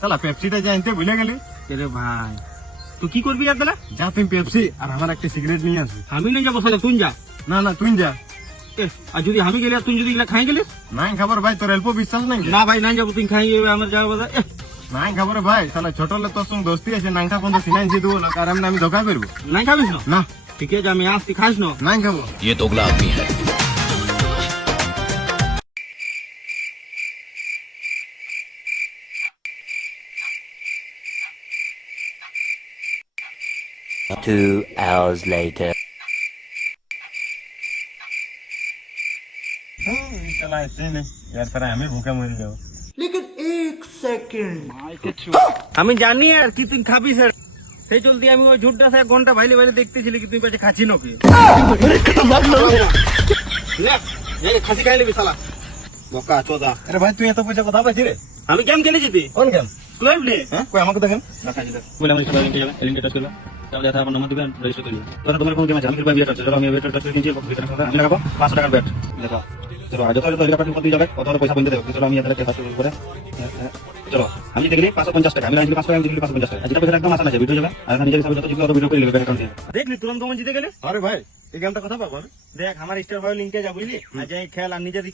শালা পেপসিটা জানতে ভুলে গেলি। রে ভাই তুই কি করবি আর দাদা? যা তুই পেপসি আর আমার একটা সিগারেট নিয়ে আসবি। আমি নিয়ে যাবো সালে, তুই যা। না না তুই যা। আর যদি আমি গেলে তুই যদি খাই গেলিস? নাই খাবার ভাই, তোর অল্প বিশ্বাস নাই? না ভাই নাই যাবো, তুই খাই আমার যাবো। নাই খাবার ভাই, শালা ছোট হলে তোর সঙ্গে দোস্তি আছে, নাংটা পর্যন্ত সিনাই দিয়ে দেবো, আর আমি ধোকা করবো। নাই খাবিস না? না ঠিক আছে আমি আসছি, খাস না? নাই খাবো। ये दोगला आदमी है। Two hours later. শালা এসে নে, এরপরে আমি ভুকে মরে যাবো। আমি জানি আর কি তুই খাবিস, সেই চলতি আমি ওই ঝুটটা এক ঘন্টা ভাইলে ভাইলে দেখতেছিলি কি তুই পাশে খাচ্ছি নাকি? খাসি খাই নিবি শালা বকা চোদা। আরে ভাই তুই এত পয়সা কথা পাইছি রে? আমি গেম খেলেছি তুই কোন গেম? ক্লাব নে। হ্যাঁ কই আমাকে দেখেন। বলে আমি লিংকে যাবে, লিংকে টাচ করবে, তাহলে দেখা আপনার নাম্বার দিবেন, রেজিস্টার করবেন। তখন তোমার কোন গেম আছে? আমি খেলবো বিয়েটা, চলো আমি বিয়েটা টাচ করে কিনছি, ভিতরে আমি লাগাবো 500 টাকার ব্যাট। দেখো চলো আজ তো হেলিকপ্টার কত যাবে, কত পয়সা বন্ধ দেবে, চলো আমি এখানে টাকা শুরু করে। চলো আমি দেখলি 550 টাকা, আমি লাইনলি 500 টাকা, আমি দেখলি 550 টাকা, যেটা পয়সা একদম আসান আছে, ভিডিও যাবে আর নিজের হিসাবে যত জিতবে অত ভিডিও করে নেবে ব্যাংক অ্যাকাউন্টে। দেখলি তুরন্ত তুমি জিতে গেলে। আরে ভাই এই গেমটা কথা পাবো। দেখ আমার স্টার ভাই লিংকে যা বুঝলি, আর যাই খেল আর নিজের